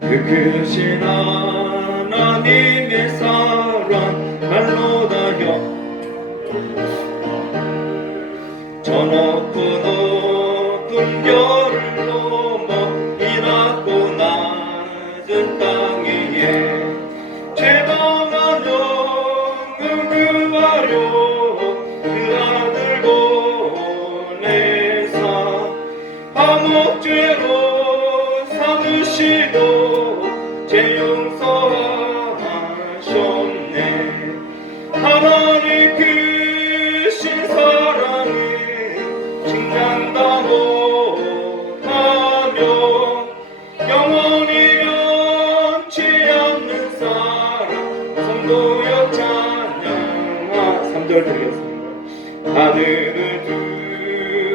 그 크신 하나님의 사랑 말로 다여 저 높은 어둠 별을 넘어 이 낮고 낮은 땅 위에 죄방한 영을 구하려 그 아들 보내사 화목죄로 삼으시고 죄 용서하셨네. 하나님 크신 사랑은 증량다 못하며 영원히 변치 않는 사랑 성도여 찬양하. 3절 드리겠습니다. 하늘을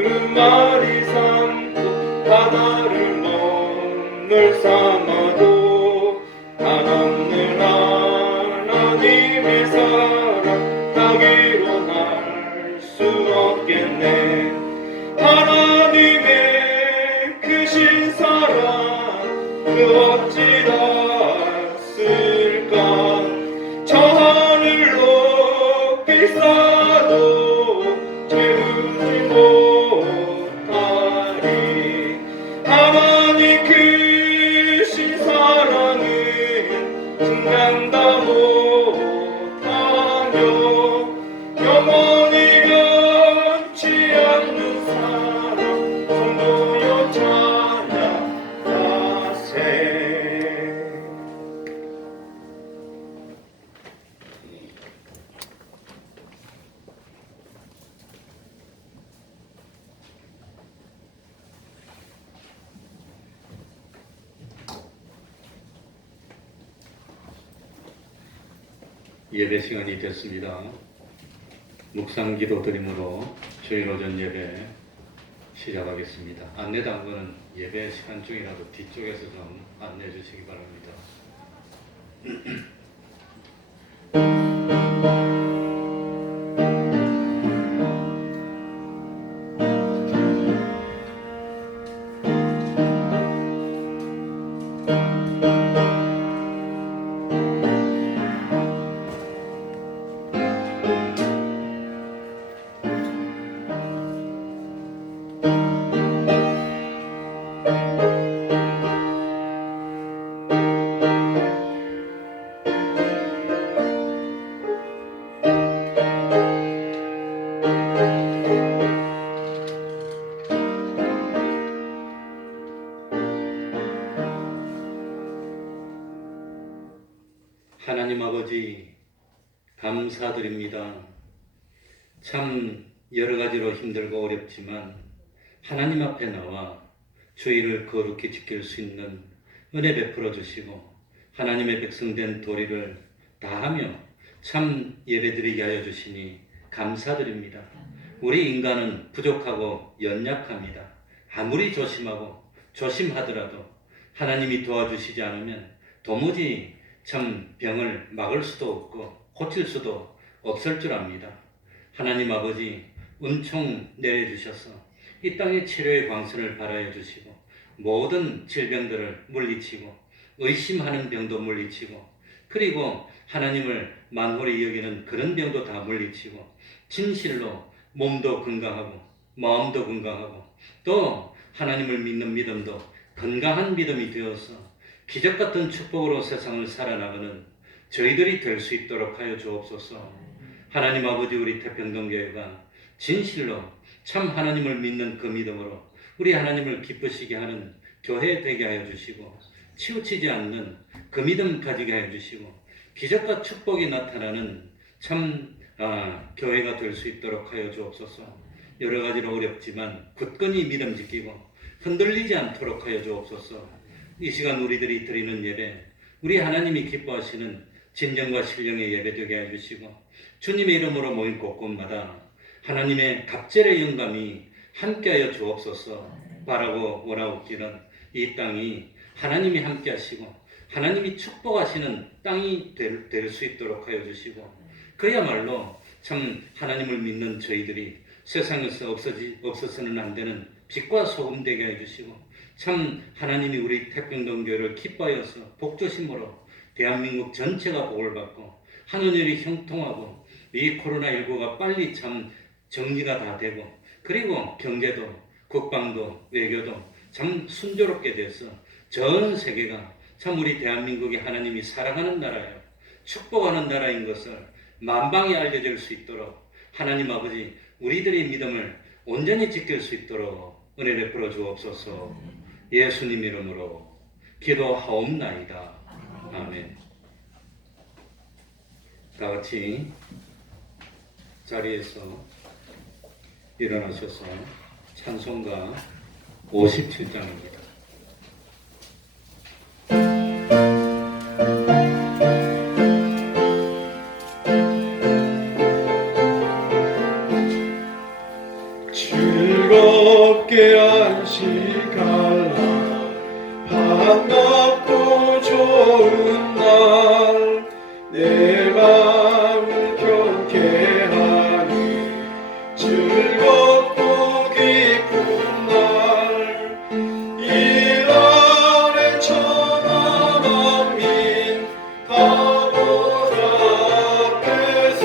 두루마리 삼고 바다를 멈을 삼아도 한없는 하나님의 사랑 따기로 할 수 없겠네. 하나님의 크신 사랑 그 어찌 닿았을까. 저 하늘 높이 쌓아도 채우지 못하리. 하나님 크신 사랑은 증량다 못하며 영원히 변치 않는 사랑 성도여 찬양하세. 예배 시간이 됐습니다. 묵상 기도 드림으로 주일 오전 예배 시작하겠습니다. 안내 당부는 예배 시간 중이라도 뒤쪽에서 좀 안내해 주시기 바랍니다. 하나님 아버지 감사드립니다. 참 여러 가지로 힘들고 어렵지만 하나님 앞에 나와 주의를 거룩히 지킬 수 있는 은혜 베풀어 주시고 하나님의 백성된 도리를 다하며 참 예배드리게 하여 주시니 감사드립니다. 우리 인간은 부족하고 연약합니다. 아무리 조심하고 조심하더라도 하나님이 도와주시지 않으면 도무지 참 병을 막을 수도 없고 고칠 수도 없을 줄 압니다. 하나님 아버지 은총 내려주셔서 이 땅의 치료의 광선을 발하여 주시고 모든 질병들을 물리치고 의심하는 병도 물리치고 그리고 하나님을 만홀히 여기는 그런 병도 다 물리치고 진실로 몸도 건강하고 마음도 건강하고 또 하나님을 믿는 믿음도 건강한 믿음이 되어서 기적 같은 축복으로 세상을 살아나가는 저희들이 될 수 있도록 하여 주옵소서. 하나님 아버지 우리 태평동교회가 진실로 참 하나님을 믿는 그 믿음으로 우리 하나님을 기쁘시게 하는 교회 되게 하여 주시고 치우치지 않는 그 믿음 가지게 하여 주시고 기적과 축복이 나타나는 참 교회가 될 수 있도록 하여 주옵소서. 여러 가지로 어렵지만 굳건히 믿음 지키고 흔들리지 않도록 하여 주옵소서. 이 시간 우리들이 드리는 예배 우리 하나님이 기뻐하시는 진정과 신령의 예배 되게 해주시고 주님의 이름으로 모인 곳곳마다 하나님의 갑절의 영감이 함께하여 주옵소서. 바라고 원하옵기는 이 땅이 하나님이 함께하시고 하나님이 축복하시는 땅이 될 수 있도록 하여 주시고 그야말로 참 하나님을 믿는 저희들이 세상에서 없어서는 안 되는 빛과 소금 되게 해주시고 참 하나님이 우리 태평동교회를 기뻐하여서 복조심으로 대한민국 전체가 복을 받고 하늘이 형통하고 이 코로나19가 빨리 참 정리가 다 되고 그리고 경제도 국방도 외교도 참 순조롭게 돼서 전 세계가 참 우리 대한민국이 하나님이 사랑하는 나라예요. 축복하는 나라인 것을 만방에 알려질 수 있도록 하나님 아버지 우리들의 믿음을 온전히 지킬 수 있도록 은혜 베풀어 주옵소서. 예수님 이름으로 기도하옵나이다. 아멘. 다 같이 자리에서 일어나셔서 찬송가 57장입니다. 즐겁게 안식할라 반갑고 좋은 날 내 마음을 경쾌하니 즐겁고 기쁜 날 이 날에 천한 만민 다 보답해서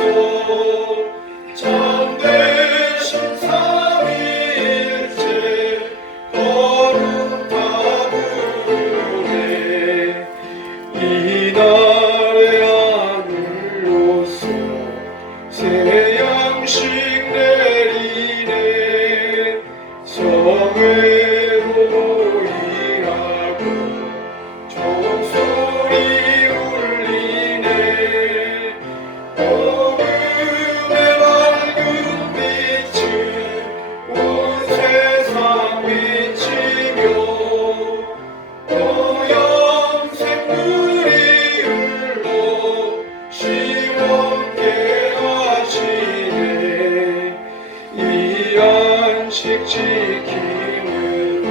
참되신 삼위일체 거룩하구네 이날의 하늘로서 새 양식 내리네 성회로 모이라고 종소리 울리네 복음의 밝은 빛은 온 세상 비치며 또 영생물이 흘러 시원케 하시네 이 안식 지킴으로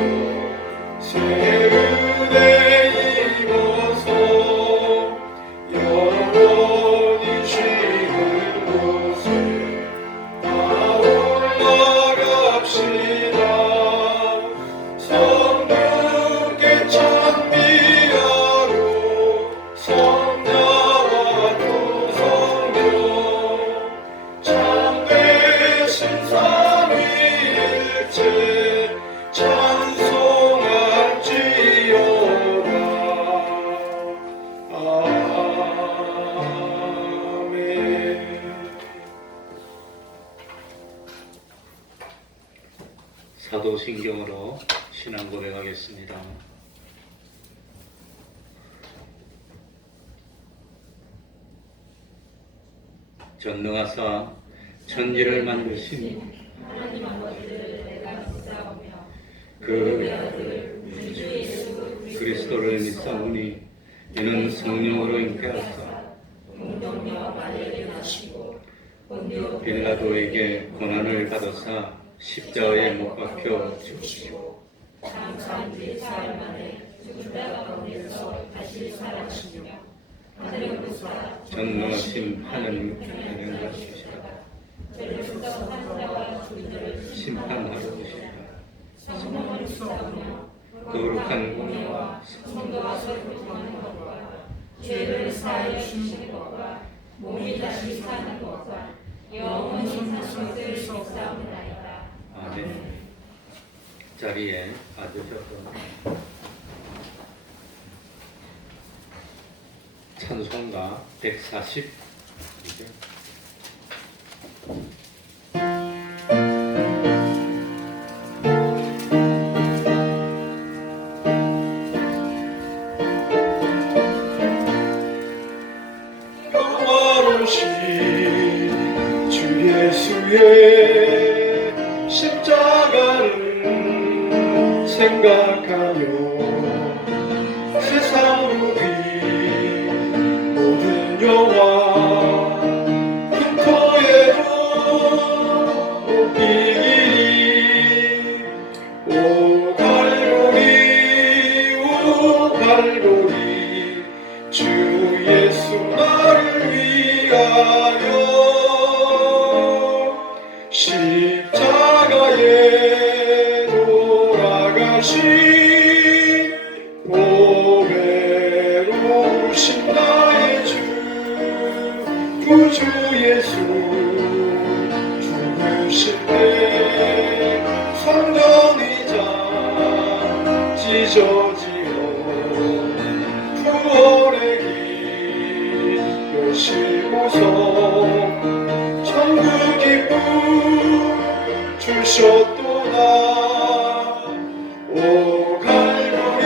새 은혜 입어서 영원히 쉬는 곳에 다 올라갑시다 성령께 찬미하고 성자와 또 성령 참되신 삼위일체 찬송할지어다 아멘. 사도신경으로 신앙 고백하겠습니다. 전능하사 천지를 만드신 그 그리스도를 믿사오니 이는 성령으로 잉태하사 빌라도에게 고난을 받으사 십자가에 못 박혀 죽으시고 전능하신 하느님 영광하시리라. 심판하러 오시리라. 거룩한 공의와 죄를 사하여 주시는 것과 몸이 다시 사는 것과 영원히 사는 것을 믿사옵나이다. 아멘. 자리에 앉으셔서 찬송가 140 이제 평화로우신 주 예수의 십자가를 생각하며 세상 누비 모든 영화 흉터에도 높이리 오 갈고리 오 갈고리 주 예수 나를 위하여 십자가에 돌아가신 비춰지어 구원의 길 여시고서 천국 기쁨 주셨도다. 오 갈보리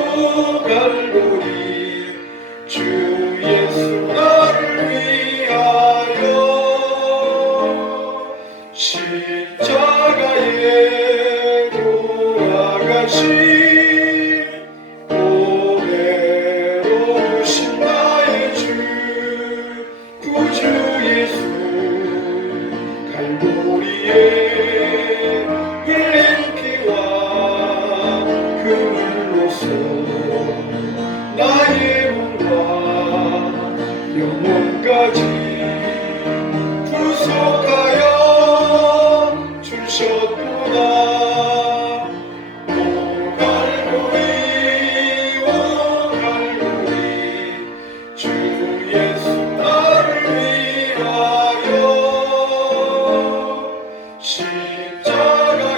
오 갈보리 주 예수 나를 위하여 십자가에 돌아가신 오매로우신 나의 주 구주 예수 갈보리에 흘린 피와 그 물로서 나의 몸과 영혼까지 구속하여 주셨도다. 오 갈보리 오 갈보리 주 예수 나를 위하여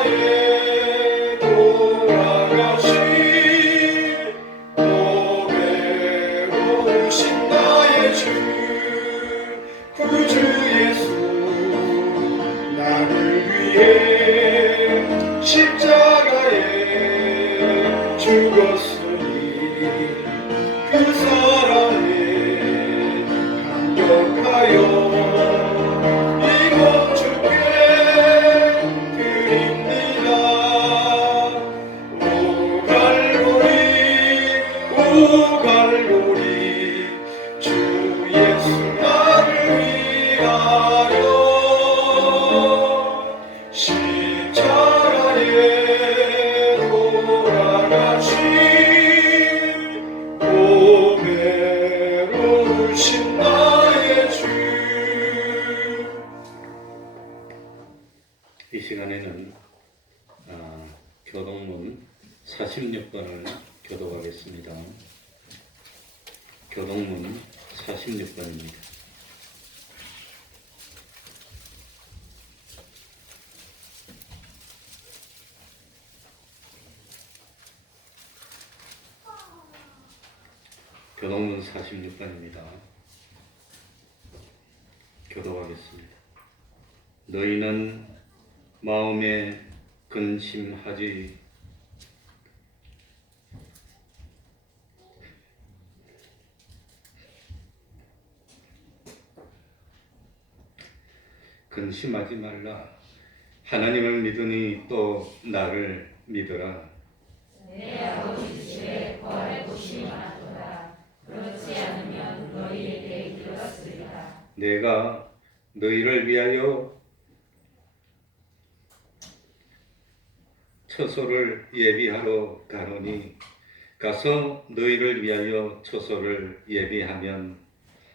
십자가에 돌아가신 오매로우신 나의 주 구주 예수 나를 위해 십자가에 죽었으니 그 사랑에 감격하여 이 몸 주께 드립니다. 오 갈보리 오 갈보리 주 예수 나를 위하여 십자가에 돌아가신 오매로우신 나의 주. 이 시간에는 교동문 46번을 교독하겠습니다. 교동문 46번입니다. 교동문 46번입니다. 교독하겠습니다. 너희는 마음에 근심하지 근심하지 말라. 하나님을 믿으니 또 나를 믿어라. 내 아버지 집에 거할 곳이 많도다. 그렇지 않으면 너희에게 이르렀으리라. 내가 너희를 위하여 처소를 예비하러 가노니 가서 너희를 위하여 처소를 예비하면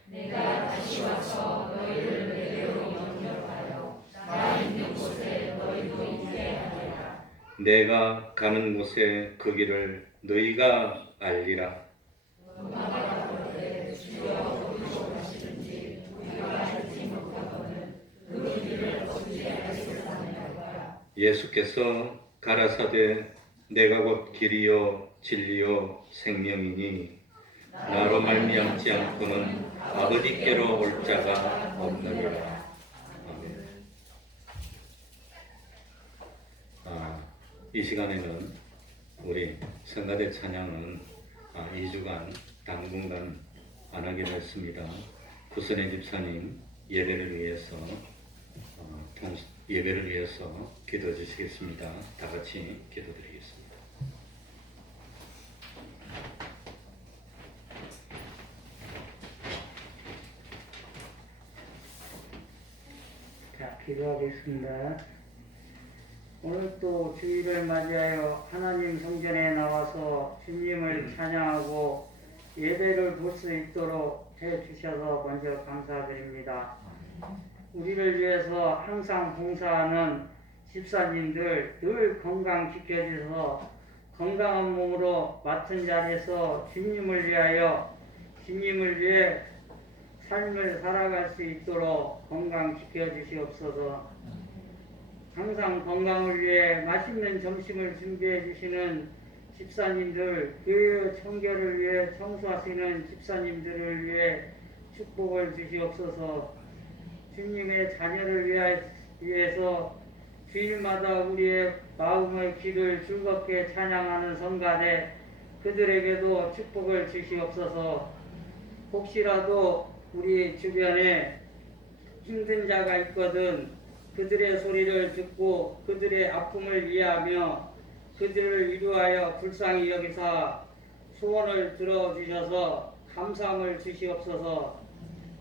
내가 다시 와서 너희를 내게로 영접하여 나 있는 곳에 너희도 있게 하리라. 내가 가는 곳에 그 길을 너희가 알리라. 누가 그때 주여 어디로 가시는지 우리가 알지 못하거든 그 길을 어찌 알 수 있느냐가. 예수께서 가라사대 내가 곧 길이요 진리요 생명이니 나로 말미암지 않고는 아버지께로 올 자가 없느니라. 아멘. 이 시간에는 우리 성가대 찬양은 2주간 당분간 안 하기로 했습니다. 구선의 집사님 예배를 위해서 기도해 주시겠습니다. 다 같이 기도드리겠습니다. 자, 기도하겠습니다. 오늘 또 주일을 맞이하여 하나님 성전에 나와서 주님을 찬양하고 예배를 볼 수 있도록 해주셔서 먼저 감사드립니다. 우리를 위해서 항상 봉사하는 집사님들 늘 건강 지켜주셔서 건강한 몸으로 맡은 자리에서 주님을 위해 삶을 살아갈 수 있도록 건강 지켜주시옵소서. 항상 건강을 위해 맛있는 점심을 준비해 주시는 집사님들, 교회 청결을 위해 청소하시는 집사님들을 위해 축복을 주시옵소서. 주님의 자녀를 위해서 주일마다 우리의 마음의 귀를 즐겁게 찬양하는 성가대 그들에게도 축복을 주시옵소서. 혹시라도 우리 주변에 힘든 자가 있거든 그들의 소리를 듣고 그들의 아픔을 이해하며 그들을 위로하여 불쌍히 여기사 소원을 들어주셔서 감사함을 주시옵소서.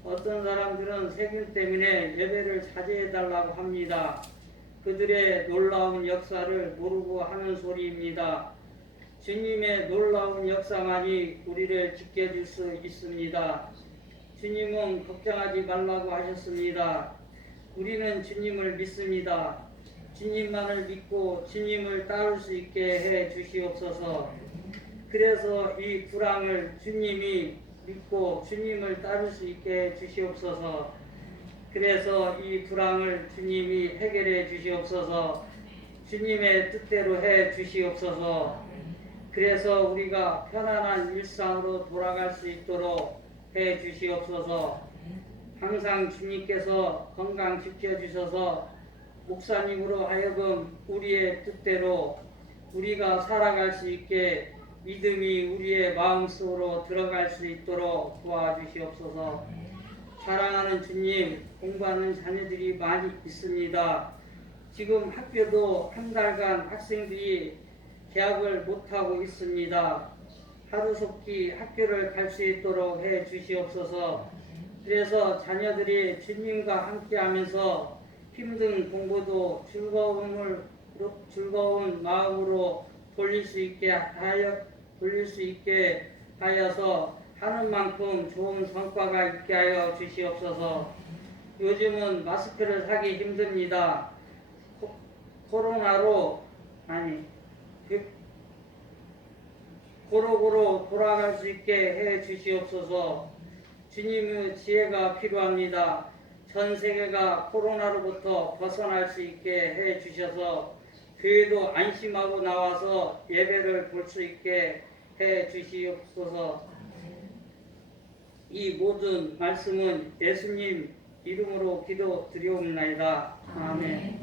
어떤 사람들은 세균 때문에 예배를 자제해달라고 합니다. 그들의 놀라운 역사를 모르고 하는 소리입니다. 주님의 놀라운 역사만이 우리를 지켜줄 수 있습니다. 주님은 걱정하지 말라고 하셨습니다. 우리는 주님을 믿습니다. 주님만을 믿고 주님을 따를 수 있게 해 주시옵소서. 그래서 이 불황을 주님이 믿고 주님을 따를 수 있게 해 주시옵소서. 그래서 이 불황을 주님이 해결해 주시옵소서. 주님의 뜻대로 해 주시옵소서. 그래서 우리가 편안한 일상으로 돌아갈 수 있도록 해 주시옵소서. 항상 주님께서 건강 지켜주셔서 목사님으로 하여금 우리의 뜻대로 우리가 살아갈 수 있게 믿음이 우리의 마음속으로 들어갈 수 있도록 도와주시옵소서. 사랑하는 주님, 공부하는 자녀들이 많이 있습니다. 지금 학교도 한 달간 학생들이 개학을 못하고 있습니다. 하루속히 학교를 갈 수 있도록 해 주시옵소서. 그래서 자녀들이 주님과 함께하면서 힘든 공부도 즐거운 마음으로 돌릴 수 있게 하여서 하는 만큼 좋은 성과가 있게 하여 주시옵소서. 요즘은 마스크를 사기 힘듭니다. 고루고루 돌아갈 수 있게 해 주시옵소서. 주님의 지혜가 필요합니다. 전 세계가 코로나로부터 벗어날 수 있게 해 주셔서 교회도 안심하고 나와서 예배를 볼 수 있게 해 주시옵소서. 이 모든 말씀은 예수님 이름으로 기도드리옵나이다. 아멘.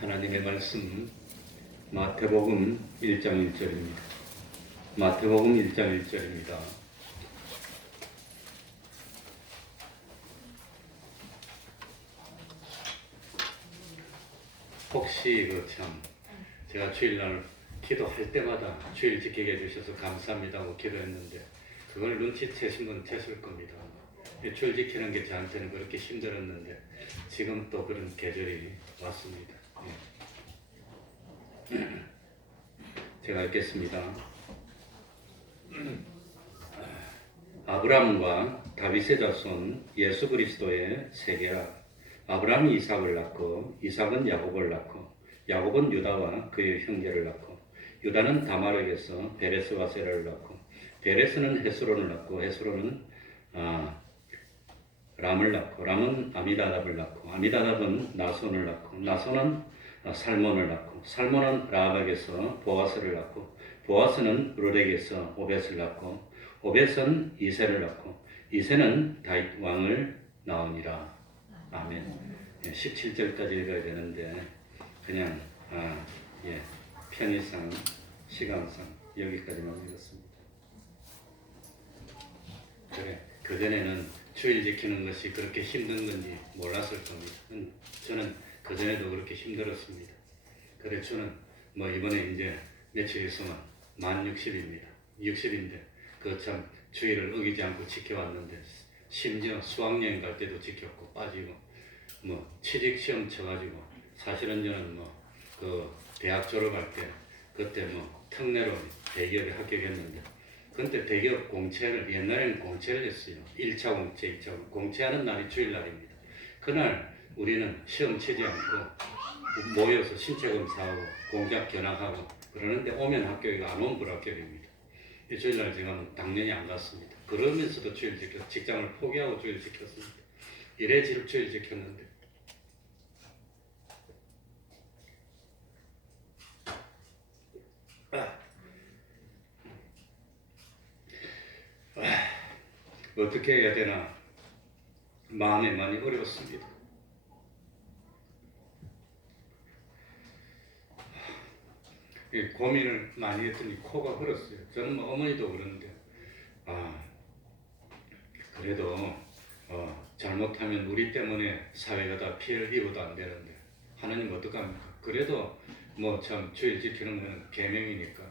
하나님의 말씀 마태복음 1장 1절입니다. 마태복음 1장 1절입니다. 혹시 제가 주일날 기도할 때마다 주일 지키게 해주셔서 감사합니다 하고 기도했는데 그걸 눈치채신 분은 채실 겁니다. 주일 지키는 게 저한테는 그렇게 힘들었는데 지금 또 그런 계절이 왔습니다. 제가 읽겠습니다. 아브라함과 다윗의 자손 예수 그리스도의 세계라. 아브라함이 이삭을 낳고 이삭은 야곱을 낳고 야곱은 유다와 그의 형제를 낳고 유다는 다말에게서 베레스와 세라를 낳고 베레스는 헤스론을 낳고 헤스론은 람을 낳고 람은 아미다답을 낳고 아미다답은 나손을 낳고 나손은 살몬을 낳고 살몬은 라합에게서 보아스를 낳고 보아스는 룻에게서 오벳을 낳고 오벳은 이새를 낳고 이새는 다윗 왕을 낳으니라. 아멘. 17절까지 읽어야 되는데 그냥 편의상 시간상 여기까지만 읽었습니다. 그래, 그전에는 주일 지키는 것이 그렇게 힘든 건지 몰랐을 겁니다. 저는 그전에도 그렇게 힘들었습니다. 그래, 저는 이번에 이제 며칠 있으면 만 60입니다. 60인데 그 참 주의를 어기지 않고 지켜왔는데 심지어 수학여행 갈 때도 지켰고 빠지고 뭐 취직 시험 쳐가지고 사실은 저는 뭐 그 대학 졸업할 때 그때 뭐 특례로 대기업에 합격했는데 그때 대기업 공채를 옛날에는 공채를 했어요. 1차 공채, 2차 공채하는 날이 주일날입니다. 그날 우리는 시험 치지 않고 모여서 신체 검사하고 공작 견학하고 그러는데 오면 합격이고 안 오면 불합격입니다. 주일날 제가 당연히 안 갔습니다. 그러면서도 주일 지켰 직장을 포기하고 주일 지켰습니다. 이래 주일 지켰는데 어떻게 해야 되나 마음이 많이 어려웠습니다. 고민을 많이 했더니 코가 흘었어요. 저는 뭐 어머니도 그러는데 그래도 잘못하면 우리 때문에 사회가 다 피해를 입어도 안 되는데 하나님 어떡합니까? 그래도 뭐 참 주일 지키는 건 계명이니까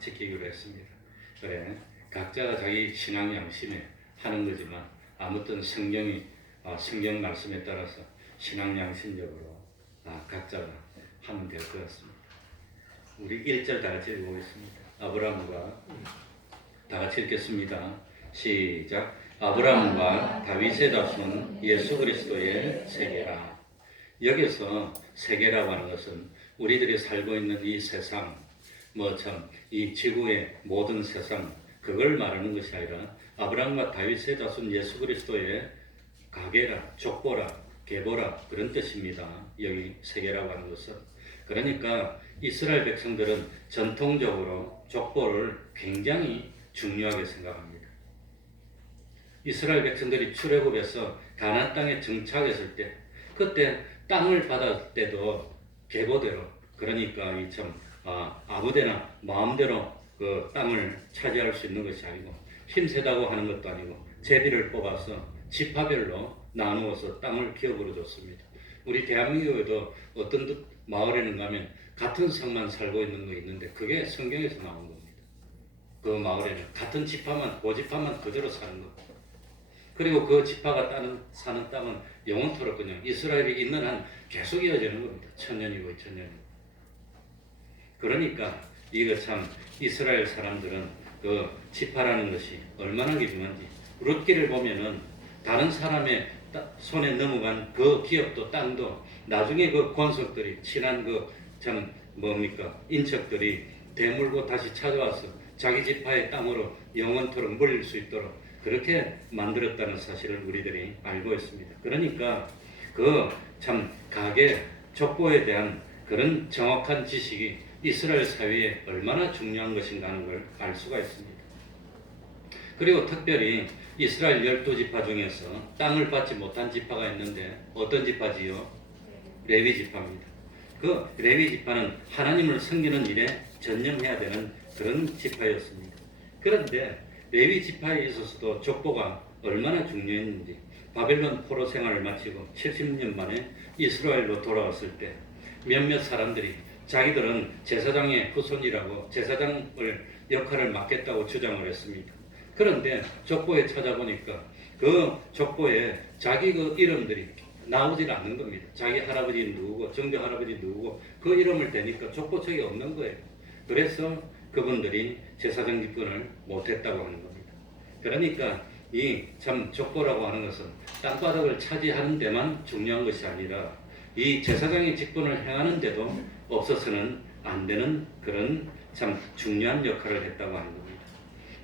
지키기로 했습니다. 그래 각자가 자기 신앙 양심에 하는 거지만 아무튼 성경 말씀에 따라서 신앙 양심적으로 각자가 하면 될 것 같습니다. 우리 1절 다 같이 읽어보겠습니다. 아브라함과 다 같이 읽겠습니다. 시작. 아브라함과 다윗의 자손 예수 그리스도의 세계라. 여기서 세계라고 하는 것은 우리들이 살고 있는 이 세상, 이 지구의 모든 세상 그걸 말하는 것이 아니라 아브라함과 다윗의 자손 예수 그리스도의 가계라, 족보라, 계보라 그런 뜻입니다. 여기 세계라고 하는 것은. 그러니까 이스라엘 백성들은 전통적으로 족보를 굉장히 중요하게 생각합니다. 이스라엘 백성들이 출애굽해서 가나안 땅에 정착했을 때 그때 땅을 받을 때도 계보대로 그러니까 아무데나 마음대로 그 땅을 차지할 수 있는 것이 아니고 힘세다고 하는 것도 아니고 제비를 뽑아서 지파별로 나누어서 땅을 기업으로 줬습니다. 우리 대한민국에도 어떤 마을에는 가면 같은 성만 살고 있는 거 있는데 그게 성경에서 나온 겁니다. 그 마을에는 같은 지파만 고지파만 그대로 사는 거. 그리고 그 지파가 사는 땅은 영원토록 그냥 이스라엘이 있는 한 계속 이어지는 겁니다. 1000년이고 2000년이고. 그러니까 이거 참 이스라엘 사람들은 그 지파라는 것이 얼마나 귀중한지 룻기를 보면은 다른 사람의 손에 넘어간 그 기업도 땅도 나중에 그 권속들이 친한 인척들이 되물고 다시 찾아와서 자기 지파의 땅으로 영원토록 물릴 수 있도록 그렇게 만들었다는 사실을 우리들이 알고 있습니다. 그러니까 그 참 가계 족보에 대한 그런 정확한 지식이 이스라엘 사회에 얼마나 중요한 것인가 하는 걸 알 수가 있습니다. 그리고 특별히 이스라엘 12지파 중에서 땅을 받지 못한 지파가 있는데 어떤 지파지요? 레위 지파입니다. 그 레위 지파는 하나님을 섬기는 일에 전념해야 되는 그런 지파였습니다. 그런데 레위 지파에 있어서도 족보가 얼마나 중요했는지 바벨론 포로 생활을 마치고 70년 만에 이스라엘로 돌아왔을 때 몇몇 사람들이 자기들은 제사장의 후손이라고 제사장을 역할을 맡겠다고 주장을 했습니다. 그런데 족보에 찾아보니까 그 족보에 자기 그 이름들이 나오질 않는 겁니다. 자기 할아버지 누구고 정조 할아버지 누구고 그 이름을 대니까 족보책이 없는 거예요. 그래서 그분들이 제사장 직분을 못했다고 하는 겁니다. 그러니까 이 참 족보라고 하는 것은 땅바닥을 차지하는 데만 중요한 것이 아니라 이 제사장의 직분을 행하는 데도 없어서는 안 되는 그런 참 중요한 역할을 했다고 하는 겁니다.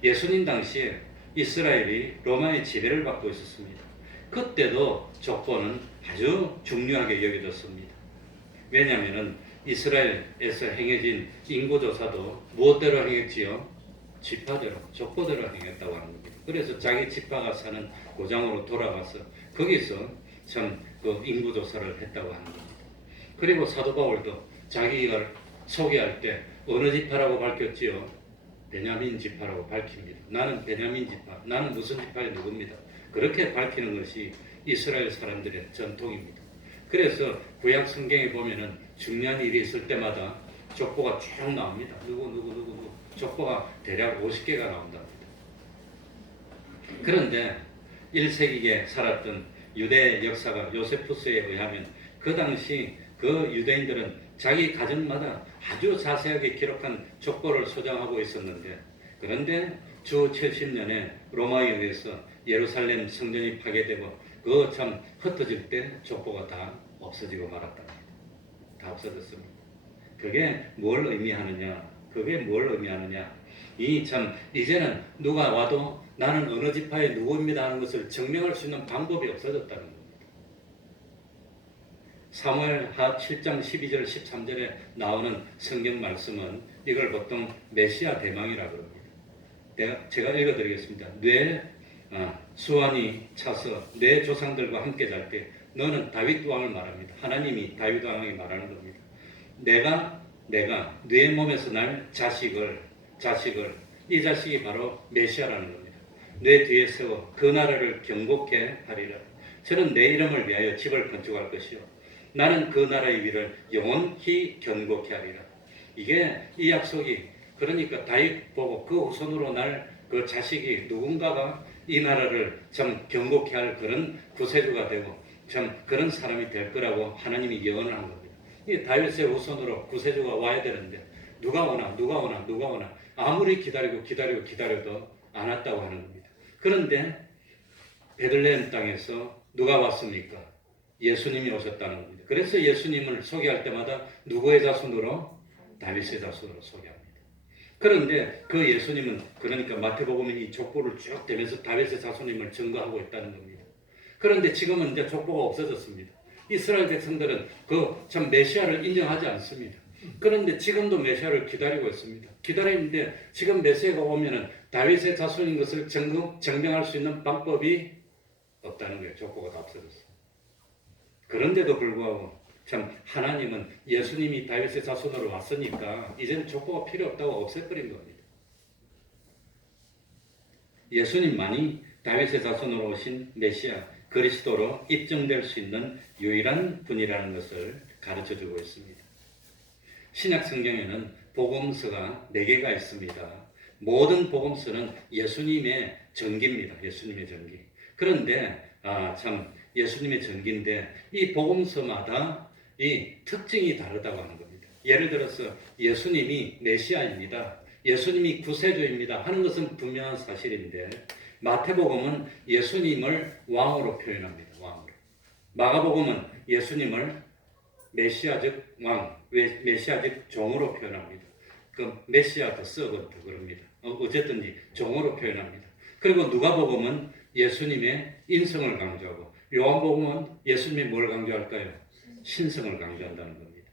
예수님 당시에 이스라엘이 로마의 지배를 받고 있었습니다. 그때도 족보는 아주 중요하게 여겨졌습니다. 왜냐하면 이스라엘에서 행해진 인구조사도 무엇대로 행했지요? 지파대로, 족보대로 행했다고 하는 겁니다. 그래서 자기 지파가 사는 고장으로 돌아가서 거기서 참 그 인구조사를 했다고 하는 겁니다. 그리고 사도 바울도 자기가 소개할 때 어느 지파라고 밝혔지요? 베냐민 지파라고 밝힙니다. 나는 베냐민 지파, 나는 무슨 지파의 누구입니다. 그렇게 밝히는 것이 이스라엘 사람들의 전통입니다. 그래서 구약 성경에 보면은 중요한 일이 있을 때마다 족보가 쭉 나옵니다. 누구 족보가 대략 50개가 나온답니다. 그런데 1세기에 살았던 유대 역사가 요세푸스에 의하면 그 당시 그 유대인들은 자기 가정마다 아주 자세하게 기록한 족보를 소장하고 있었는데, 그런데 주 70년에 로마에 의해서 예루살렘 성전이 파괴되고 그 참 흩어질 때 족보가 다 없어지고 말았답니다. 다 없어졌습니다. 그게 뭘 의미하느냐? 그게 뭘 의미하느냐? 이 참 이제는 누가 와도 나는 어느 지파의 누구입니다 하는 것을 증명할 수 있는 방법이 없어졌다는 겁니다. 사무엘하 7장 12절 13절에 나오는 성경 말씀은 이걸 보통 메시아 대망이라고 합니다. 제가 읽어드리겠습니다. 수완이 차서 내 조상들과 함께 잘 때 너는 다윗 왕을 말합니다. 하나님이 다윗 왕에게 말하는 겁니다. 내가 네 몸에서 날 자식을 이 자식이 바로 메시아라는 겁니다. 내 뒤에 세워 그 나라를 경고케 하리라. 저는 내 이름을 위하여 집을 건축할 것이요 나는 그 나라의 위를 영원히 견고케 하리라. 이게 이 약속이, 그러니까 다윗 보고 그 후손으로 날 그 자식이 누군가가 이 나라를 참 견고케 할 그런 구세주가 되고 참 그런 사람이 될 거라고 하나님이 예언을 한 겁니다. 이 다윗의 후손으로 구세주가 와야 되는데 누가 오나 아무리 기다려도 안 왔다고 하는 겁니다. 그런데 베들레헴 땅에서 누가 왔습니까? 예수님이 오셨다는 겁니다. 그래서 예수님을 소개할 때마다 누구의 자손으로? 다윗의 자손으로 소개합니다. 그런데 그 예수님은, 그러니까 마태복음은 이 족보를 쭉 대면서 다윗의 자손임을 증거하고 있다는 겁니다. 그런데 지금은 이제 족보가 없어졌습니다. 이스라엘 백성들은 그 참 메시아를 인정하지 않습니다. 그런데 지금도 메시아를 기다리고 있습니다. 기다리는데 지금 메시아가 오면은 다윗의 자손인 것을 증명할 수 있는 방법이 없다는 거예요. 족보가 다 없어졌어요. 그런데도 불구하고 참 하나님은 예수님이 다윗의 자손으로 왔으니까 이제는 족보가 필요 없다고 없애버린 겁니다. 예수님만이 다윗의 자손으로 오신 메시아 그리스도로 입증될 수 있는 유일한 분이라는 것을 가르쳐주고 있습니다. 신약 성경에는 복음서가 4개가 있습니다. 모든 복음서는 예수님의 전기입니다. 예수님의 전기. 그런데 참 예수님의 전기인데 이 복음서마다 이 특징이 다르다고 하는 겁니다. 예를 들어서 예수님이 메시아입니다. 예수님이 구세주입니다 하는 것은 분명한 사실인데 마태복음은 예수님을 왕으로 표현합니다. 왕으로. 마가복음은 예수님을 메시아적 왕, 메시아적 종으로 표현합니다. 그 메시아 더 서번트 그럽니다. 어쨌든지 종으로 표현합니다. 그리고 누가복음은 예수님의 인성을 강조하고 요한복음은 예수님이 뭘 강조할까요? 신성을 강조한다는 겁니다.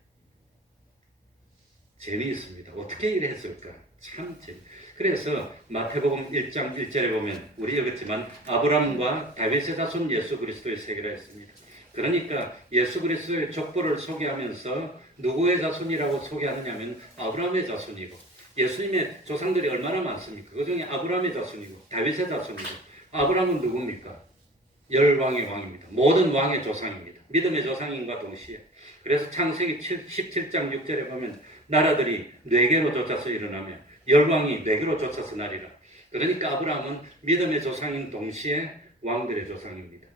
재미있습니다. 어떻게 이래 했을까? 참 재미. 그래서 마태복음 1장 1절에 보면 우리 읽었지만 아브라함과 다윗의 자손 예수 그리스도의 세계라 했습니다. 그러니까 예수 그리스도의 족보를 소개하면서 누구의 자손이라고 소개하느냐면 아브라함의 자손이고 예수님의 조상들이 얼마나 많습니까? 그 중에 아브라함의 자손이고 다윗의 자손이고 아브라함은 누굽니까? 열왕의 왕입니다. 모든 왕의 조상입니다. 믿음의 조상인과 동시에. 그래서 창세기 17장 6절에 보면 나라들이 4개로 쫓아서 일어나며 열왕이 4개로 쫓아서 나리라. 그러니까 아브라함은 믿음의 조상인 동시에 왕들의 조상입니다.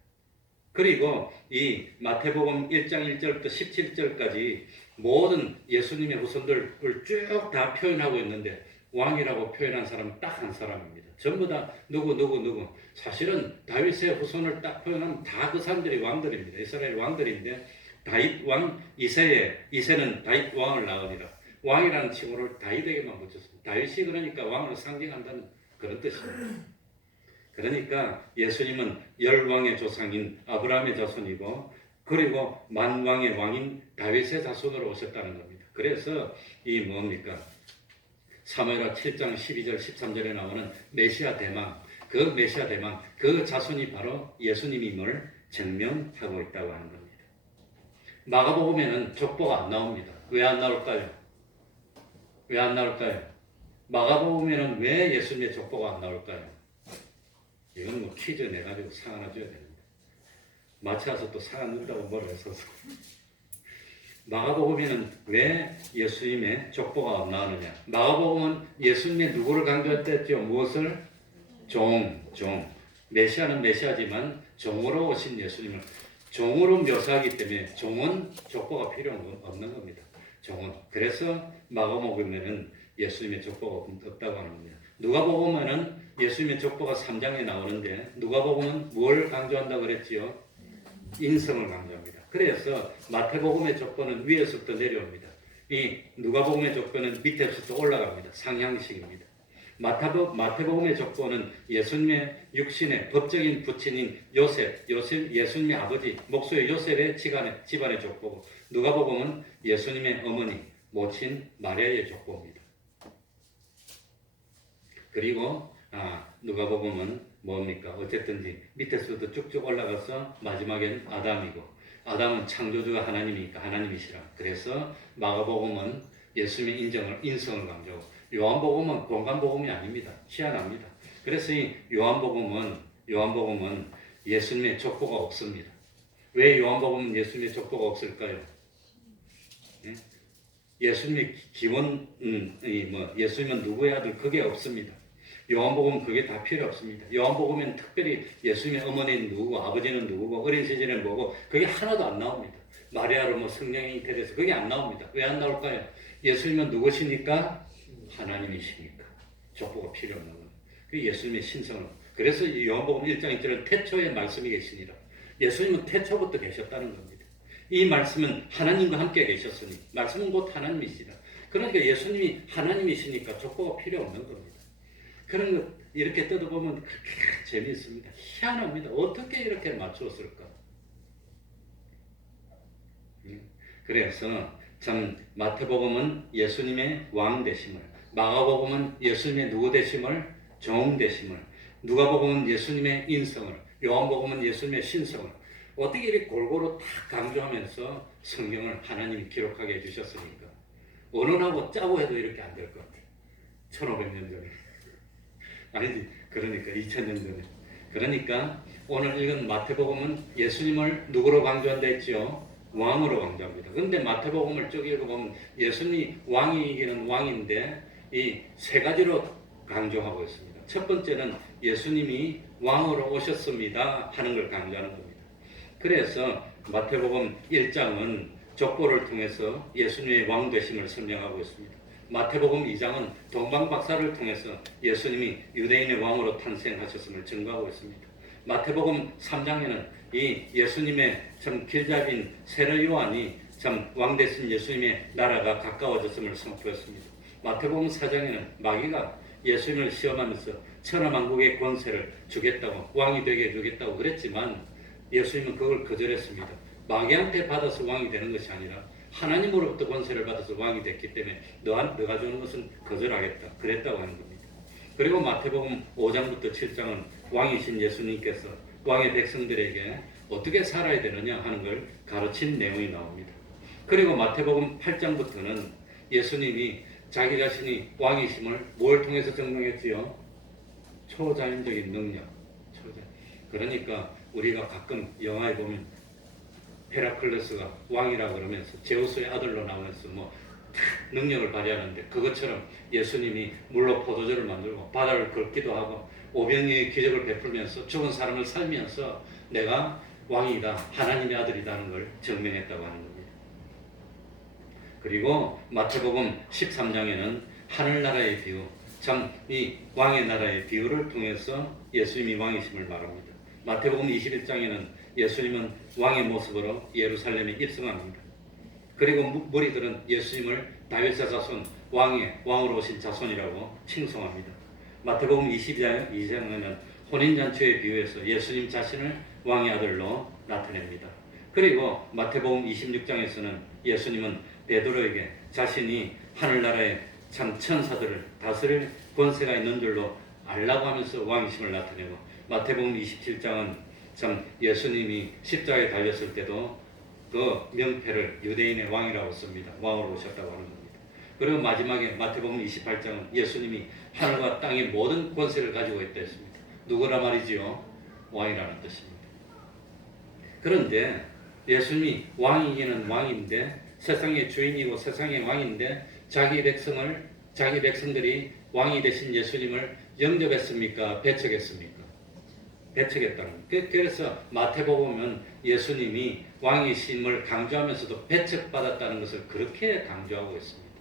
그리고 이 마태복음 1장 1절부터 17절까지 모든 예수님의 후손들을 쭉 다 표현하고 있는데 왕이라고 표현한 사람은 딱 한 사람입니다. 전부 다 누구. 사실은 다윗의 후손을 딱 표현하면 다 그 사람들이 왕들입니다. 이스라엘 왕들인데 다윗 왕 이새는 다윗 왕을 낳으리라. 왕이라는 칭호를 다윗에게만 붙였습니다. 다윗이 그러니까 왕을 상징한다는 그런 뜻입니다. 그러니까 예수님은 열왕의 조상인 아브라함의 자손이고 그리고 만왕의 왕인 다윗의 자손으로 오셨다는 겁니다. 그래서 이 뭡니까? 사무엘하 7장 12절 13절에 나오는 메시아 대망, 그 자손이 바로 예수님임을 증명하고 있다고 하는 겁니다. 마가복음에는 족보가 안 나옵니다. 왜 안 나올까요? 마가복음에는 왜 예수님의 족보가 안 나올까요? 이건 뭐 퀴즈 내가지고 상 하나 줘야 됩니다. 마치 와서 또 상 안 준다고 뭐라 했어서. 마가복음에는 왜 예수님의 족보가 안 나오느냐? 마가복음은 예수님의 누구를 강조했댔죠? 무엇을? 종. 메시아는 메시아지만 종으로 오신 예수님을 종으로 묘사하기 때문에 종은 족보가 필요 없는 겁니다. 종은. 그래서 마가복음에는 예수님의 족보가 없다고 하는 겁니다. 누가복음에는 예수님의 족보가 3장에 나오는데 누가복음은 뭘 강조한다고 그랬지요? 인성을 강조합니다. 그래서 마태복음의 족보는 위에서부터 내려옵니다. 이 누가복음의 족보는 밑에서부터 올라갑니다. 상향식입니다. 마태복음의 족보는 예수님의 육신의 법적인 부친인 요셉, 예수님의 아버지, 목소의 요셉의 집안의 족보고, 누가복음은 예수님의 어머니, 모친 마리아의 족보입니다. 그리고 누가복음은 뭡니까? 어쨌든지 밑에서도 쭉쭉 올라가서 마지막엔 아담이고, 아담은 창조주가 하나님이니까 하나님이시라. 그래서 마가복음은 예수님의 인성을 강조하고, 요한복음은 공간복음이 아닙니다. 희한합니다. 그래서 이 요한복음은 예수님의 족보가 없습니다. 왜 요한복음은 예수님의 족보가 없을까요? 예수님의 예수님은 누구의 아들 그게 없습니다. 요한복음은 그게 다 필요 없습니다. 요한복음에는 특별히 예수님의 어머니는 누구고 아버지는 누구고 어린 시절에는 뭐고 그게 하나도 안 나옵니다. 마리아로 성령이 잉태돼서 그게 안 나옵니다. 왜 안 나올까요? 예수님은 누구시니까? 하나님이시니까. 족보가 필요 없는 거예요. 그 예수님의 신성을. 그래서 이 요한복음 1장 1절은 태초에 말씀이 계시니라. 예수님은 태초부터 계셨다는 겁니다. 이 말씀은 하나님과 함께 계셨으니 말씀은 곧 하나님이시라. 그러니까 예수님이 하나님이시니까 족보가 필요 없는 겁니다. 그런 것 이렇게 뜯어보면 그렇게 재미있습니다. 희한합니다. 어떻게 이렇게 맞추었을까? 그래서 참 마태복음은 예수님의 왕 되심을, 마가복음은 예수님의 누구 되심을, 종 되심을, 누가복음은 예수님의 인성을, 요한복음은 예수님의 신성을 어떻게 이렇게 골고루 다 강조하면서 성경을 하나님이 기록하게 해주셨으니까 언론하고 짜고 해도 이렇게 안 될 것 같아요. 1500년 전에. 아니지. 그러니까 2000년 전에. 그러니까 오늘 읽은 마태복음은 예수님을 누구로 강조한다 했죠? 왕으로 강조합니다. 그런데 마태복음을 쭉 읽어보면 예수님이 왕이기는 왕인데 이 세 가지로 강조하고 있습니다. 첫 번째는 예수님이 왕으로 오셨습니다 하는 걸 강조하는 겁니다. 그래서 마태복음 1장은 족보를 통해서 예수님의 왕 되심을 설명하고 있습니다. 마태복음 2장은 동방박사를 통해서 예수님이 유대인의 왕으로 탄생하셨음을 증거하고 있습니다. 마태복음 3장에는 이 예수님의 참 길잡이인 세례 요한이 참 왕 되신 예수님의 나라가 가까워졌음을 선포했습니다. 마태복음 4장에는 마귀가 예수님을 시험하면서 천하만국의 권세를 주겠다고, 왕이 되게 해주겠다고 그랬지만 예수님은 그걸 거절했습니다. 마귀한테 받아서 왕이 되는 것이 아니라 하나님으로부터 권세를 받아서 왕이 됐기 때문에 너가 주는 것은 거절하겠다 그랬다고 하는 겁니다. 그리고 마태복음 5장부터 7장은 왕이신 예수님께서 왕의 백성들에게 어떻게 살아야 되느냐 하는 걸 가르친 내용이 나옵니다. 그리고 마태복음 8장부터는 예수님이 자기 자신이 왕이심을 뭘 통해서 증명했지요? 초자연적인 능력. 그러니까 우리가 가끔 영화에 보면 헤라클레스가 왕이라 그러면서 제우스의 아들로 나오면서 능력을 발휘하는데 그것처럼 예수님이 물로 포도주를 만들고 바다를 걷기도 하고 오병이의 기적을 베풀면서 죽은 사람을 살면서 내가 왕이다, 하나님의 아들이라는 걸 증명했다고 하는 겁니다. 그리고 마태복음 13장에는 하늘나라의 비유, 참 이 왕의 나라의 비유를 통해서 예수님이 왕이심을 말합니다. 마태복음 21장에는 예수님은 왕의 모습으로 예루살렘에 입성합니다. 그리고 무리들은 예수님을 다윗의 자손, 왕으로 오신 자손이라고 칭송합니다. 마태복음 22장에는 혼인잔치에 비유해서 예수님 자신을 왕의 아들로 나타냅니다. 그리고 마태복음 26장에서는 예수님은 베드로에게 자신이 하늘나라의 참 천사들을 다스릴 권세가 있는 줄로 알라고 하면서 왕이심을 나타내고, 마태복음 27장은 참 예수님이 십자가에 달렸을 때도 그 명패를 유대인의 왕이라고 씁니다. 왕으로 오셨다고 하는 겁니다. 그리고 마지막에 마태복음 28장은 예수님이 하늘과 땅의 모든 권세를 가지고 있다 했습니다. 누구라 말이지요? 왕이라는 뜻입니다. 그런데 예수님이 왕이기는 왕인데, 세상의 주인이고 세상의 왕인데 자기 백성들이 왕이 되신 예수님을 영접했습니까? 배척했습니까? 배척했다는 거예요. 그래서 마태복음은 예수님이 왕이심을 강조하면서도 배척받았다는 것을 그렇게 강조하고 있습니다.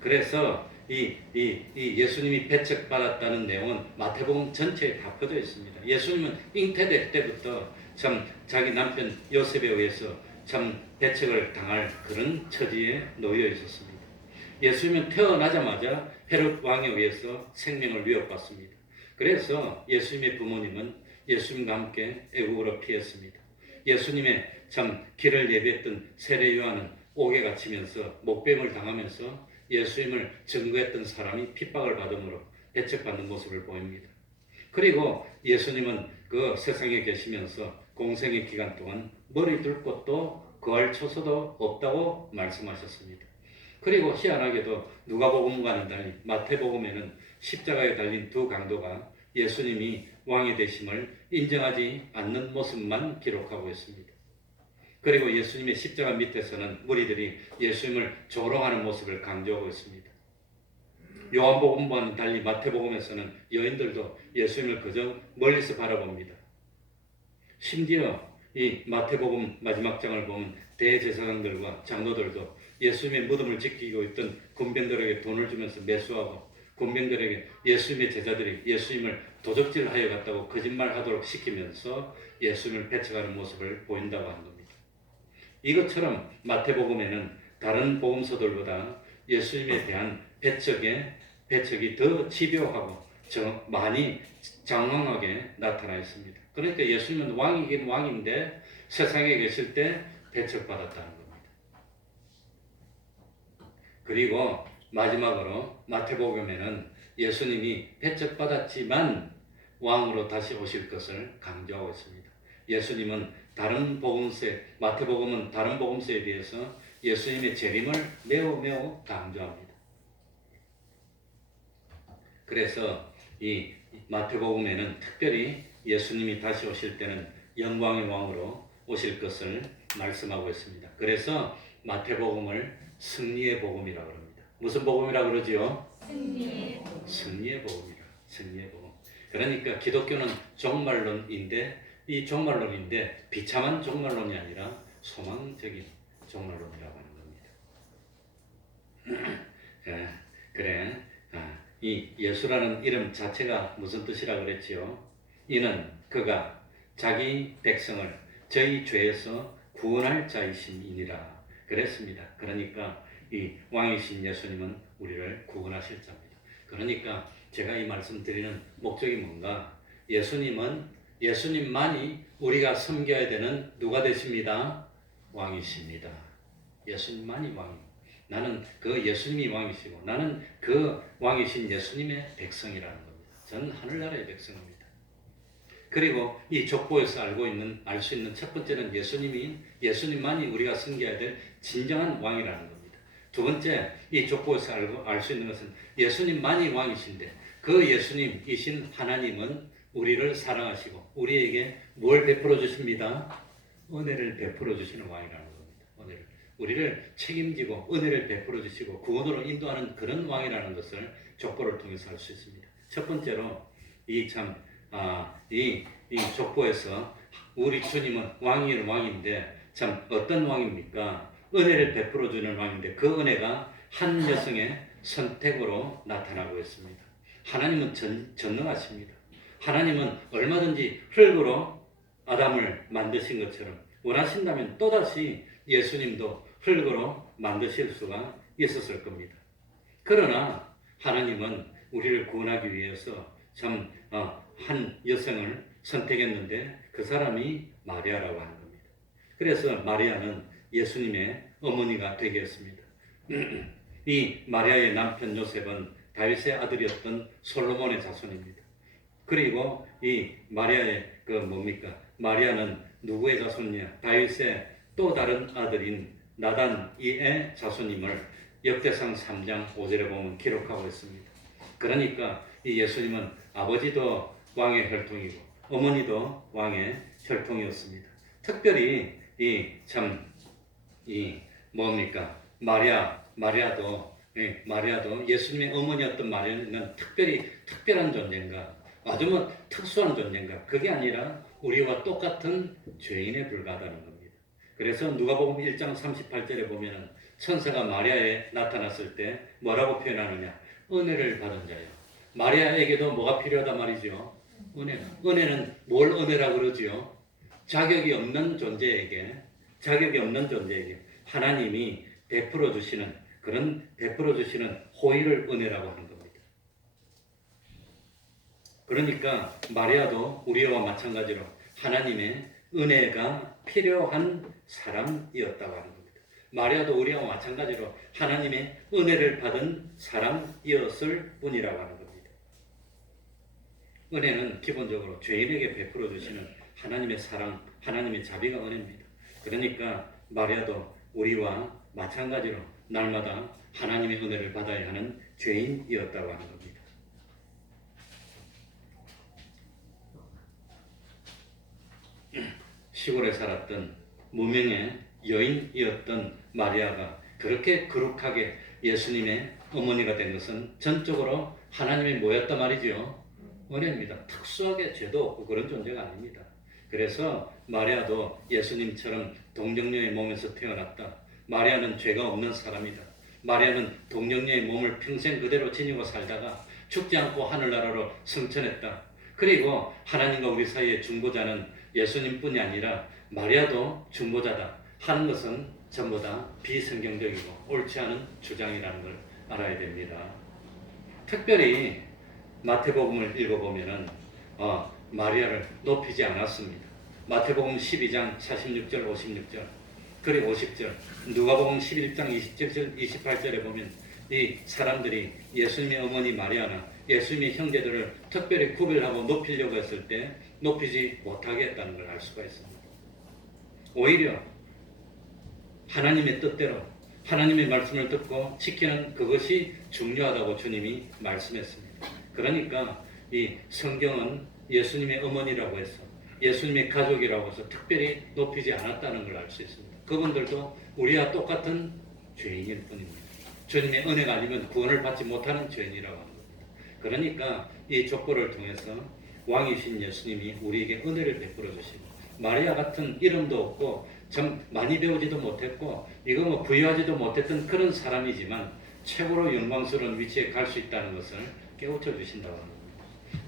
그래서 이 예수님이 배척받았다는 내용은 마태복음 전체에 다 퍼져 있습니다. 예수님은 잉태될 때부터 참 자기 남편 요셉에 의해서 참 배척을 당할 그런 처지에 놓여 있었습니다. 예수님은 태어나자마자 헤롯 왕에 의해서 생명을 위협받습니다. 그래서 예수님의 부모님은 예수님과 함께 애국으로 피했습니다. 예수님의 참 길을 예비했던 세례 요한은 옥에 갇히면서 목뱀을 당하면서 예수님을 증거했던 사람이 핍박을 받음으로 배척받는 모습을 보입니다. 그리고 예수님은 그 세상에 계시면서 공생의 기간 동안 머리 둘 곳도 거할 처소도 없다고 말씀하셨습니다. 그리고 희한하게도 누가복음과는 달리 마태복음에는 십자가에 달린 두 강도가 예수님이 왕이 되심을 인정하지 않는 모습만 기록하고 있습니다. 그리고 예수님의 십자가 밑에서는 무리들이 예수님을 조롱하는 모습을 강조하고 있습니다. 요한복음과는 달리 마태복음에서는 여인들도 예수님을 그저 멀리서 바라봅니다. 심지어 이 마태복음 마지막 장을 보면 대제사장들과 장로들도 예수님의 무덤을 지키고 있던 군병들에게 돈을 주면서 매수하고 군병들에게 예수님의 제자들이 예수님을 도적질하여 갔다고 거짓말하도록 시키면서 예수님을 배척하는 모습을 보인다고 하는 겁니다. 이것처럼 마태복음에는 다른 복음서들보다 예수님에 대한 배척이 더 집요하고 많이 장황하게 나타나 있습니다. 그러니까 예수님은 왕이긴 왕인데 세상에 계실 때 배척받았다는 겁니다. 그리고 마지막으로 마태복음에는 예수님이 배척받았지만 왕으로 다시 오실 것을 강조하고 있습니다. 예수님은 다른 복음서에, 마태복음은 다른 복음서에 비해서 예수님의 재림을 매우 강조합니다. 그래서 이 마태복음에는 특별히 예수님이 다시 오실 때는 영광의 왕으로 오실 것을 말씀하고 있습니다. 그래서 마태복음을 승리의 복음이라고 합니다. 무슨 복음이라고 그러지요? 승리의 복음이라. 승리의 복음. 그러니까 기독교는 종말론인데 이 종말론인데 비참한 종말론이 아니라 소망적인 종말론이라고 하는 겁니다. 그래. 이 예수라는 이름 자체가 무슨 뜻이라고 그랬지요? 이는 그가 자기 백성을 저희 죄에서 구원할 자이심이니라 그랬습니다. 그러니까 이 왕이신 예수님은 우리를 구원하실 자입니다. 그러니까 제가 이 말씀 드리는 목적이 뭔가? 예수님만이 우리가 섬겨야 되는 누가 되십니다? 왕이십니다. 예수님만이 왕입니다. 나는 그 예수님이 왕이시고 나는 그 왕이신 예수님의 백성이라는 겁니다. 저는 하늘나라의 백성입니다. 그리고 이 족보에서 알 수 있는 첫 번째는 예수님만이 우리가 섬겨야 될 진정한 왕이라는 겁니다. 두 번째, 이 족보에서 알 수 있는 것은 예수님만이 왕이신데 그 예수님이신 하나님은 우리를 사랑하시고 우리에게 뭘 베풀어 주십니다? 은혜를 베풀어 주시는 왕이라는 겁니다. 은혜를. 우리를 책임지고 은혜를 베풀어 주시고 구원으로 인도하는 그런 왕이라는 것을 족보를 통해서 알 수 있습니다. 첫 번째로 이 족보에서 우리 주님은 왕인데 참 어떤 왕입니까? 은혜를 베풀어 주는 왕인데 그 은혜가 한 여성의 선택으로 나타나고 있습니다. 하나님은 전능하십니다. 하나님은 얼마든지 흙으로 아담을 만드신 것처럼 원하신다면 또다시 예수님도 흙으로 만드실 수가 있었을 겁니다. 그러나 하나님은 우리를 구원하기 위해서 참 한 여성을 선택했는데 그 사람이 마리아라고 하는 겁니다. 그래서 마리아는 예수님의 어머니가 되게 했습니다. 이 마리아의 남편 요셉은 다윗의 아들이었던 솔로몬의 자손입니다. 그리고 이 마리아의 마리아는 누구의 자손이냐? 다윗의 또 다른 아들인 나단이의 자손임을 역대상 3장 5절에 보면 기록하고 있습니다. 그러니까 이 예수님은 아버지도 왕의 혈통이고 어머니도 왕의 혈통이었습니다. 특별히 마리아도 예수님의 어머니였던 마리아는 특별한 존재인가? 아주 뭐 특수한 존재인가? 그게 아니라 우리와 똑같은 죄인에 불과하다는 겁니다. 그래서 누가복음 1장 38절에 보면은 천사가 마리아에 나타났을 때 뭐라고 표현하느냐? 은혜를 받은 자예요. 마리아에게도 뭐가 필요하단 말이죠? 은혜는 뭘 은혜라고 그러지요? 자격이 없는 존재에게 하나님이 베풀어 주시는 호의를 은혜라고 하는 겁니다. 그러니까 마리아도 우리와 마찬가지로 하나님의 은혜가 필요한 사람이었다고 하는 겁니다. 마리아도 우리와 마찬가지로 하나님의 은혜를 받은 사람이었을 뿐이라고 하는 겁니다. 은혜는 기본적으로 죄인에게 베풀어 주시는 하나님의 사랑, 하나님의 자비가 은혜입니다. 그러니까 마리아도 우리와 마찬가지로 날마다 하나님의 은혜를 받아야 하는 죄인이었다고 하는 겁니다. 시골에 살았던 무명의 여인이었던 마리아가 그렇게 거룩하게 예수님의 어머니가 된 것은 전적으로 하나님의 뭐였단 말이죠? 은혜입니다. 특수하게 죄도 없고 그런 존재가 아닙니다. 그래서 마리아도 예수님처럼 동정녀의 몸에서 태어났다. 마리아는 죄가 없는 사람이다. 마리아는 동정녀의 몸을 평생 그대로 지니고 살다가 죽지 않고 하늘나라로 승천했다. 그리고 하나님과 우리 사이의 중보자는 예수님뿐이 아니라 마리아도 중보자다 하는 것은 전부 다 비성경적이고 옳지 않은 주장이라는 걸 알아야 됩니다. 특별히 마태복음을 읽어보면은 마리아를 높이지 않았습니다. 마태복음 12장 46절 56절 그리고 50절 누가복음 11장 27절 28절에 보면 이 사람들이 예수님의 어머니 마리아나 예수님의 형제들을 특별히 구별하고 높이려고 했을 때 높이지 못하게 했다는 걸 알 수가 있습니다. 오히려 하나님의 뜻대로 하나님의 말씀을 듣고 지키는 그것이 중요하다고 주님이 말씀했습니다. 그러니까 이 성경은 예수님의 어머니라고 해서 예수님의 가족이라고 해서 특별히 높이지 않았다는 걸 알 수 있습니다. 그분들도 우리와 똑같은 죄인일 뿐입니다. 주님의 은혜가 아니면 구원을 받지 못하는 죄인이라고 합니다. 그러니까 이 족보를 통해서 왕이신 예수님이 우리에게 은혜를 베풀어 주시고 마리아 같은 이름도 없고 참 많이 배우지도 못했고 이거 뭐 부유하지도 못했던 그런 사람이지만 최고로 영광스러운 위치에 갈 수 있다는 것을 깨우쳐 주신다고 합니다.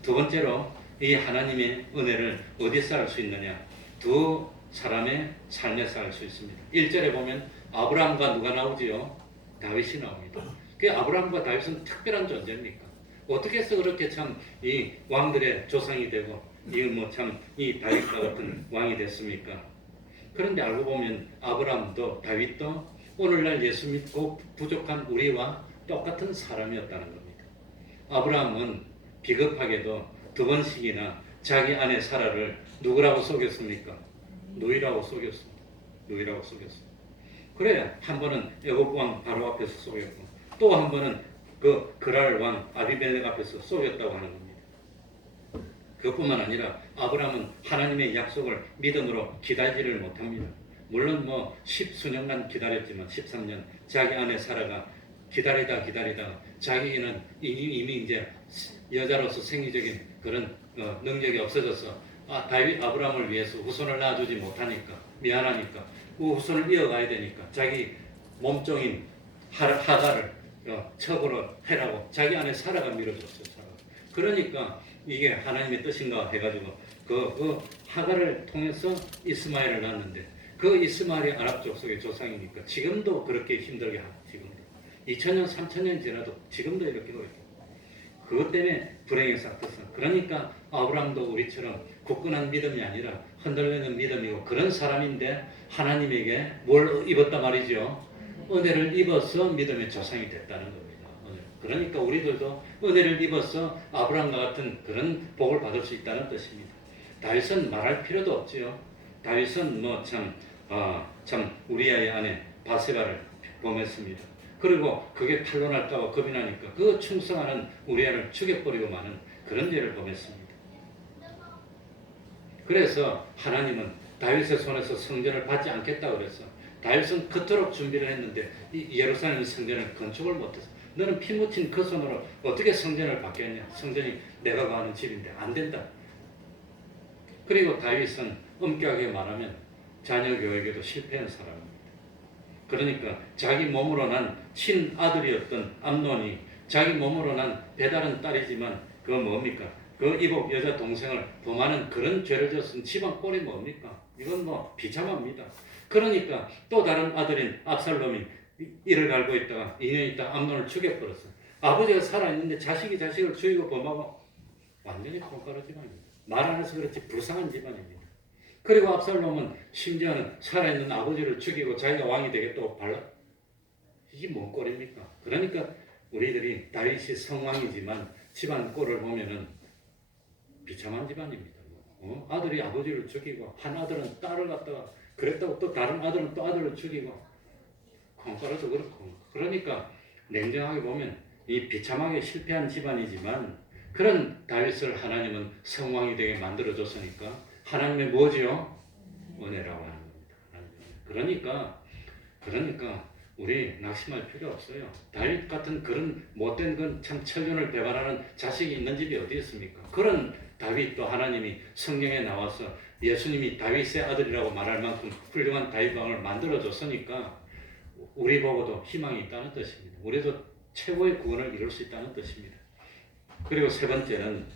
두 번째로 이 하나님의 은혜를 어디서 알 수 있느냐? 두 사람의 삶에서 알 수 있습니다. 1절에 보면 아브라함과 누가 나오지요? 다윗이 나옵니다. 그 아브라함과 다윗은 특별한 존재입니까? 어떻게 해서 그렇게 참 이 왕들의 조상이 되고 이 뭐 참 이 다윗과 같은 왕이 됐습니까? 그런데 알고 보면 아브라함도 다윗도 오늘날 예수 믿고 부족한 우리와 똑같은 사람이었다는 겁니다. 아브라함은 비겁하게도 두 번씩이나 자기 아내 사라를 누구라고 속였습니까? 노이라고 속였습니다. 노이라고 속였습니다. 그래 한 번은 애굽 왕 바로 앞에서 속였고 또 한 번은 그 그랄 왕 아비멜렉 앞에서 속였다고 하는 겁니다. 그뿐만 아니라 아브라함은 하나님의 약속을 믿음으로 기다리지를 못합니다. 물론 뭐 10수년간 기다렸지만 13년 자기 아내 사라가 기다리다 자기는 이미 이제 여자로서 생리적인 그런 능력이 없어져서 다윗 아브라함을 위해서 후손을 낳아주지 못하니까 미안하니까 그 후손을 이어가야 되니까 자기 몸종인 하가를 첩으로 해라고 자기 아내 사라가 밀어줬어요. 그러니까 이게 하나님의 뜻인가 해가지고 그 하가를 통해서 이스마엘을 낳았는데 그 이스마엘이 아랍 족속의 조상이니까 지금도 그렇게 힘들게 하고 지금도 2000년 3000년 지나도 지금도 이렇게 하고 있고 그것 때문에 불행이 싹트서 그러니까 아브라함도 우리처럼 굳건한 믿음이 아니라 흔들리는 믿음이고 그런 사람인데 하나님에게 뭘 입었단 말이죠? 은혜를 입어서 믿음의 조상이 됐다는 겁니다. 그러니까 우리들도 은혜를 입어서 아브라함과 같은 그런 복을 받을 수 있다는 뜻입니다. 다윗은 말할 필요도 없지요. 다윗은 참 우리아의 아내 바세바를 범했습니다. 그리고 그게 탄로날까봐 겁이 나니까 그 충성하는 우리아를 죽여버리고 마는 그런 죄를 범했습니다. 그래서 하나님은 다윗의 손에서 성전을 받지 않겠다고 그래서 다윗은 그토록 준비를 했는데 이 예루살렘 성전을 건축을 못해서 너는 피 묻힌 그 손으로 어떻게 성전을 받겠냐? 성전이 내가 가는 집인데 안 된다. 그리고 다윗은 엄격하게 말하면 자녀 교육에도 실패한 사람입니다. 그러니까 자기 몸으로 난 친아들이었던 암논이 자기 몸으로 난 배다른 딸이지만 그거 뭡니까? 그 이복 여자 동생을 범하는 그런 죄를 졌은 집안 꼴이 뭡니까? 이건 뭐 비참합니다. 그러니까 또 다른 아들인 압살롬이 이를 갈고 있다가 2년 있다 암논을 죽여버렸어. 아버지가 살아있는데 자식이 자식을 죽이고 범하고 완전히 콩가루 집안입니다. 말 안 해서 그렇지 불쌍한 집안입니다. 그리고 압살롬은 심지어는 살아있는 아버지를 죽이고 자기가 왕이 되겠다고 발라. 이게 뭔 꼴입니까? 그러니까 우리들이 다윗이 성왕이지만 집안 꼴을 보면은 비참한 집안입니다. 아들이 아버지를 죽이고 한 아들은 딸을 갖다가 그랬다고 또 다른 아들은 또 아들을 죽이고 콩가루도 그렇고 그러니까 냉정하게 보면 이 비참하게 실패한 집안이지만 그런 다윗을 하나님은 성왕이 되게 만들어줬으니까 하나님의 뭐지요? 은혜라고 하는 겁니다. 그러니까 우리 낙심할 필요 없어요. 다윗 같은 그런 못된 건 참 천륜을 배반하는 자식이 있는 집이 어디 있습니까? 그런 다윗도 하나님이 성경에 나와서 예수님이 다윗의 아들이라고 말할 만큼 훌륭한 다윗 왕을 만들어줬으니까 우리 보고도 희망이 있다는 뜻입니다. 우리도 최고의 구원을 이룰 수 있다는 뜻입니다. 그리고 세 번째는